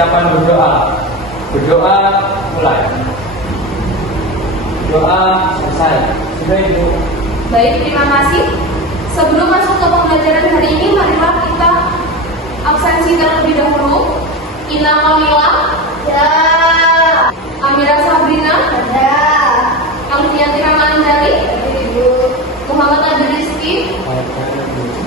persiapan berdoa. Berdoa mulai. Doa selesai. Sudah Ibu. Baik, terima kasih. Sebelum masuk ke pembelajaran hari ini, marilah kita absensi terlebih dahulu. Ina Kamila, Ya. Amira Sabrina, Ya. Amniati Ramandari, Ibu. Muhammad Adi Rizky.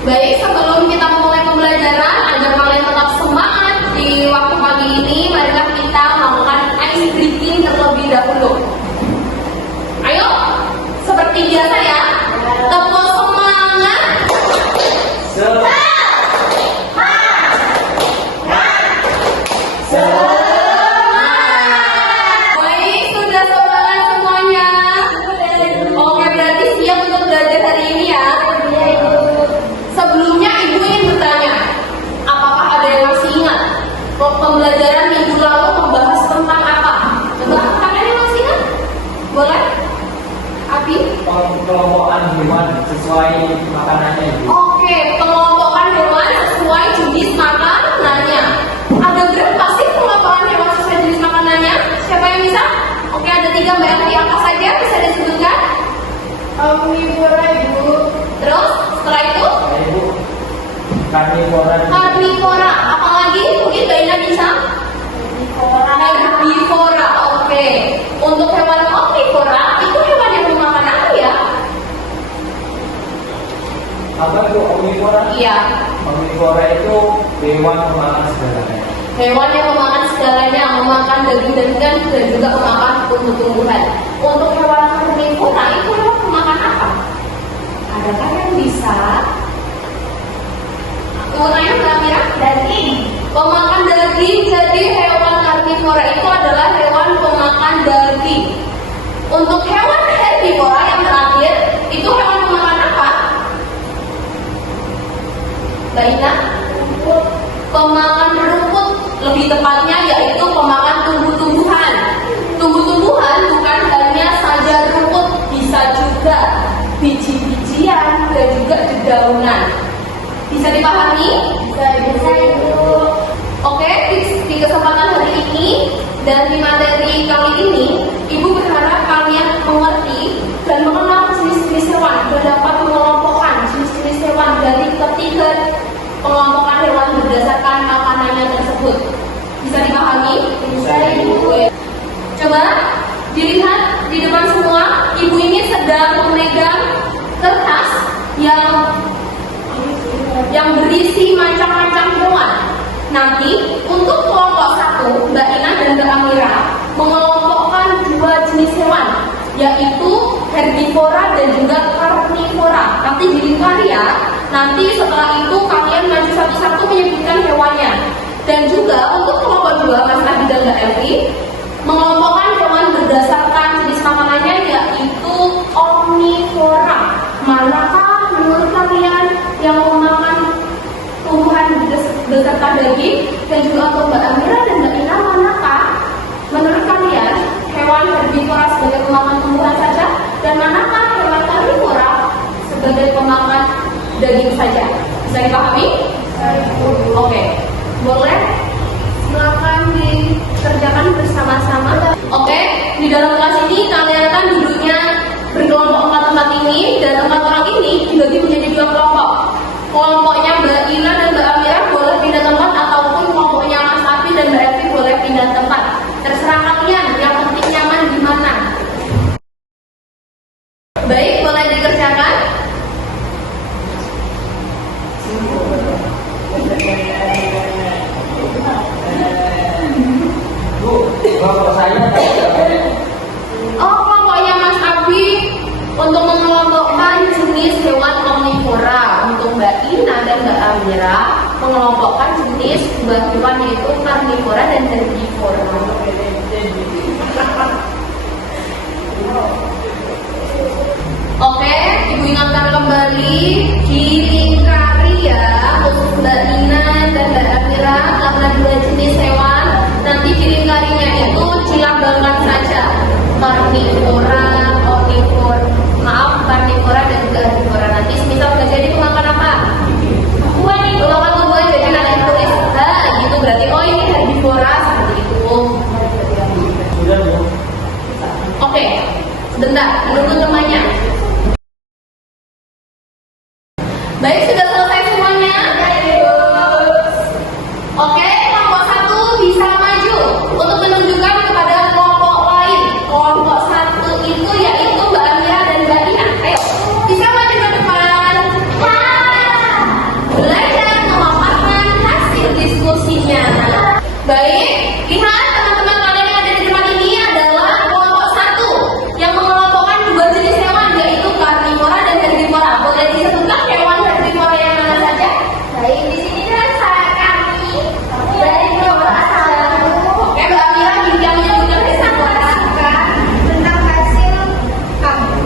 Baik, sebelum kita mulai pembelajaran, agar kalian tetap semangat di waktu pagi ini, marilah kita melakukan ice breathing terlebih dahulu. Ayo, seperti biasa ya, tepuk semangat. Baik, sudah semangat semuanya. Oke, berarti siap untuk belajar hari ini ya. Sebelumnya Ibu ingin bertanya, apakah ada yang masih ingat pembelajaran minggu lalu membahas tentang apa? Coba kalian yang masih ingat? Boleh? Abi? Pengelompokan hewan sesuai makanannya Ibu. Oke, pengelompokan hewan sesuai jenis makanannya. Ada berapa sih pengelompokan hewan sesuai jenis makanannya? Siapa yang bisa? Oke, ada 3 Mbak Elvi. Apa saja bisa disebutkan? Omnivora, Ibu. Terus setelah itu Ya, Ibu. Karnivora. karnivora. Apalagi mungkin Mbak Ina bisa? Herbivora. Oke. Untuk hewan omnivora itu hewan yang memakan apa ya? Apa itu omnivora? Iya. Omnivora itu hewan pemakan segalanya. Hewan yang memakan segalanya, memakan daging-dagingan dan juga memakan tumbuh-tumbuhan. Untuk hewan karnivora itu hewan pemakan apa? Adakah yang bisa? Tanya Mbak Mira? Daging. Pemakan daging. Jadi hewan karnivora itu adalah hewan pemakan daging. Untuk hewan herbivora yang terakhir itu hewan pemakan apa? Mbak Ina? Pemakan rumput, lebih tepatnya yaitu pemakan tumbuh-tumbuhan. Tumbuh-tumbuhan bukan hanya saja rumput, bisa juga biji-bijian dan juga dedaunan. Bisa dipahami? Bisa, Ibu. Oke, di kesempatan hari ini dan di materi kali ini, Ibu berharap kalian mengerti dan mengenal jenis-jenis hewan dan dapat mengelompokkan jenis-jenis hewan dari ketiga pengelompokan hewan berdasarkan makanannya tersebut. Bisa dipahami? Bisa, Ibu. Coba dilihat di depan semua, Ibu ini sedang memegang kertas yang berisi macam-macam hewan. Nanti untuk kelompok 1, Mbak Ina dan Mbak Amira mengelompokkan 2 jenis hewan, yaitu herbivora dan juga karnivora. Nanti dilingkari ya. Nanti setelah itu kalian maju satu-satu menyebutkan hewannya. Dan juga untuk kelompok 2, Mas Adi dan Mbak Elvi mengelompokkan hewan berdasarkan jenis makanannya, yaitu omnivora. Manakah menurut kalian yang memakan tumbuhan beserta daging? Dan juga untuk Mbak Amira dan Mbak Ina, manakah menurut kalian hewan herbivora sebagai pemakan tumbuhan saja, dan manakah hewan karnivora sebagai pemakan daging saja? Bisa dipahami? Oke, boleh silakan dikerjakan bersama-sama. Oke, di dalam kelas ini kalian akan duduknya berkelompok 4 tempat ini, dan 4 orang ini dibagi menjadi 2 kelompok. Kelompoknya Mbak Ina dan Mbak Amira boleh pindah tempat, ataupun kelompoknya Mas Afi dan Mbak Evi boleh pindah tempat. Terserah kalian, yang penting nyaman di mana. Baik, boleh dikerjakan. Bu, kalau saya Oh, kelompoknya Mas Abi untuk mengelompokkan jenis hewan omnivora. Untuk Mbak Ina dan Mbak Amira mengelompokkan jenis hewan yaitu karnivora dan herbivora. Oke, Ibu ingatkan kembali dilingkari ya untuk Mbak Ina dan Mbak Amira karena 2 jenis hewan. Nanti dilingkarinya itu dilambangkan saja karnivora, karnivora dan juga herbivora. Nanti misal udah jadi pemakan apa? Buah nih, pemakan buah, jadi kalian tulis gitu berarti oh ini herbivora. Sebentar, menunggu temannya. Baik, sudah selesai semuanya? Oke, kelompok 1 bisa maju untuk menunjukkan kepada kelompok lain. Kelompok 1 itu yaitu Mbak Amira dan Mbak Ina. Ayo, bisa maju ke depan. Belajar memaparkan hasil diskusinya. Baik, lihat teman-teman kalian yang ada di depan ini adalah kelompok 1 yang mengelompokkan dua jenis hewan yaitu karnivora dan herbivora. Boleh disebutkan hewan herbivora yang mana saja? Baik, di sini kan kami dari kelompok 1. Oke, Mbak Amira yang menyebutkan herbivora. Tentang hasil kami.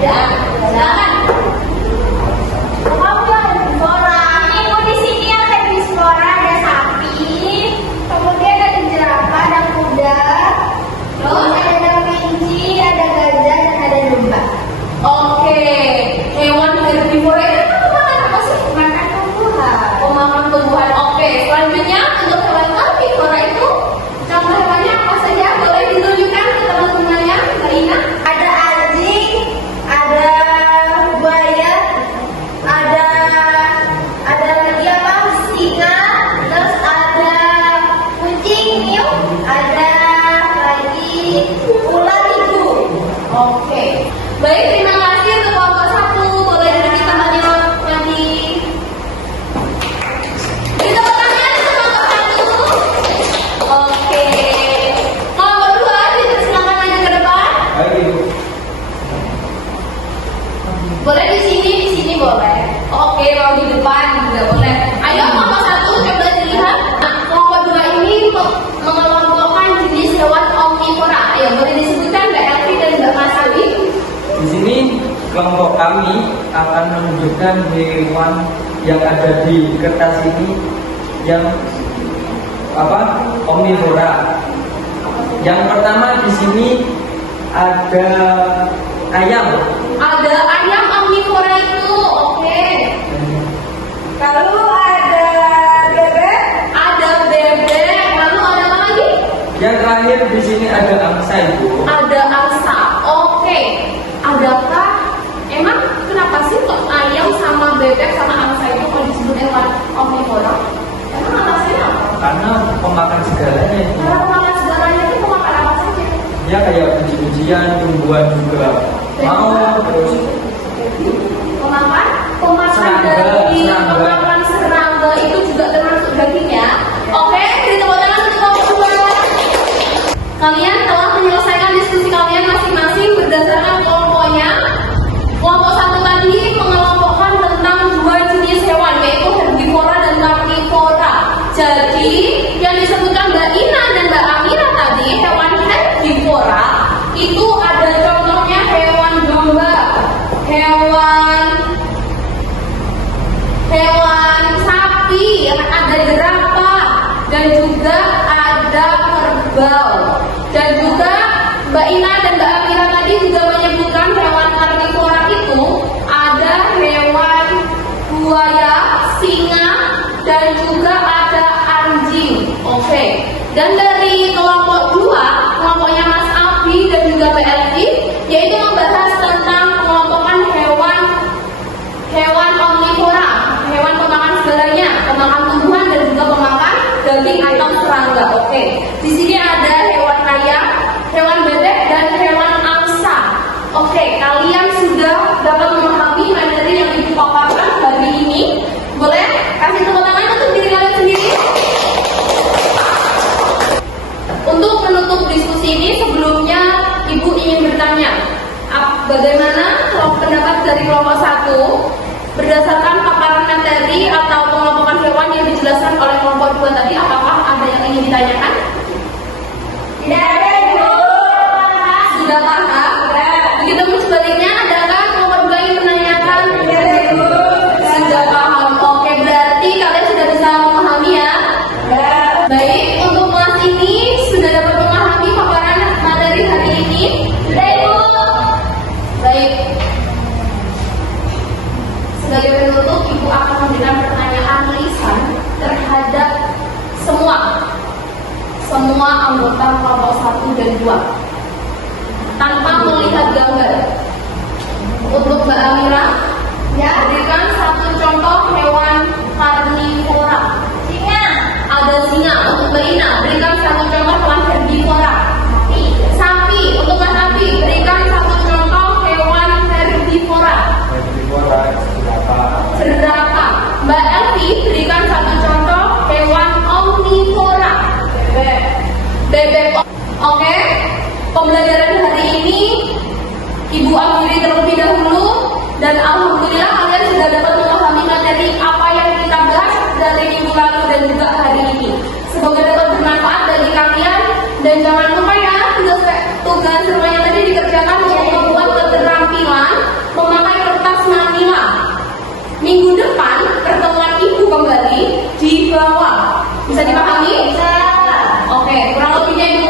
Ya, silakan. Kelompok herbivora. Ini di sini yang herbivora ada sapi, kemudian ada jerapah, ada kuda, terus ada kelinci, ada gajah, dan ada domba. Oke, hewan herbivora itu makan apa sih? Makan tumbuhan. Pemakan tumbuhan. Oke, selanjutnya untuk hewan karnivora itu contoh hewannya apa saja? Boleh ditunjukkan ke teman-temannya, Mbak Ina? Ada anjing, ada buaya, ada lagi apa? Singa, terus ada kucing, yuk, ada lagi ular itu. Oke, baik, terima kasih untuk kelompok 1. Boleh duduk di tempatnya lagi. Beri tepuk tangan untuk kelompok 1. Oke, kelompok 2 silakan maju ke depan. Ayo Ibu. Boleh di sini boleh. Oke, mau di depan juga boleh. Ayo kelompok 1 coba dilihat. Nah, kelompok 2 ini mengelompokkan jenis hewan omnivora. Ayo boleh disebutkan Mbak Elvi dan Mbak Mas Abi. Di sini kelompok kami akan menunjukkan hewan yang ada di kertas ini yang omnivora. Yang pertama di sini ada ayam. Ada ayam omnivora itu. Oke. Lalu ada bebek, Ada bebek. Lalu ada apa lagi? Yang terakhir di sini ada angsa Ibu. Ada angsa. Oke. Adakah emang kenapa sih kok ayam sama bebek sama angsa itu kalau disebut hewan omnivora? Emang alasannya apa? Karena pemakan segalanya Ibu. Kalau makan segalanya itu makan apa saja? Ya kayak biji-bijian, tumbuhan juga mau, terus Pemakan Serangga, daging, serangga. pemakan serangga itu juga termasuk daging ya. Oke, beri tepuk tangan untuk kelompok 2. Kalian telah menyelesaikan diskusi kalian masing-masing berdasarkan kelompoknya. Kelompok 1 tadi mengelompokkan tentang dua jenis hewan yaitu herbivora dan karnivora. Jadi yang disebutkan Mbak Ina dan Mbak Amira tadi hewan herbivora itu ada contohnya hewan domba, hewan sapi, ada jerapah dan juga ada kerbau. Dan juga Mbak Ina dan Mbak Amira tadi juga menyebutkan hewan karnivora itu ada hewan buaya, singa dan juga ada anjing. Oke. Dan dari kelompok 2, kelompoknya Mas Abi dan juga Mbak Elvi, yaitu membahas tentang pengelompokan hewan omnivora, hewan pemakan segalanya, pemakan tumbuhan dan juga pemakan daging atau serangga. Oke. Di sini ada hewan ayam, hewan bebek dan hewan angsa. Oke, kalian sudah dapat memahami materi yang Ibu paparkan hari ini. Boleh kasih tepuk tangan untuk diri kalian sendiri. Untuk menutup diskusi ini, sebelumnya Ibu ingin bertanya, bagaimana pendapat dari kelompok 1 berdasarkan paparan materi atau pengelompokan hewan yang dijelaskan oleh kelompok 2 tadi? Apakah ada yang ingin ditanyakan? tidak ada Ibu. Sudah paham? Begitu pun sebaliknya, adakah kelompok 2 yang menanyakan? Sudah paham. Oke, berarti kalian sudah bisa memahami ya? Baik, untuk kelas ini sudah dapat memahami paparan materi hari ini? Baik. Sebagai penutup, Ibu akan memberikan pertanyaan lisan terhadap semua anggota kelompok 1 dan 2. tanpa melihat gambar. Untuk Mbak Amira, Ya. berikan satu contoh hewan karnivora. Singa. Ada singa. Untuk Mbak Ina, berikan satu contoh hewan herbivora. Sapi. Untuk Mas Abi, berikan satu contoh hewan herbivora. Herbivora, Jerapah. Mbak Elvi, berikan satu contoh hewan omnivora. Bebek. Oke. Pembelajaran hari ini Ibu akhiri terlebih dahulu, dan alhamdulillah kalian sudah dapat memahami materi apa yang kita bahas dari minggu lalu dan juga hari ini. Semoga dapat bermanfaat bagi kalian, dan jangan lupa ya tugas rumahnya tadi dikerjakan untuk membuat keterampilan memakai kertas manila. Minggu depan pertemuan ibu kembali di bawah. Bisa dipahami? Bisa. Oke, kurang lebihnya ibu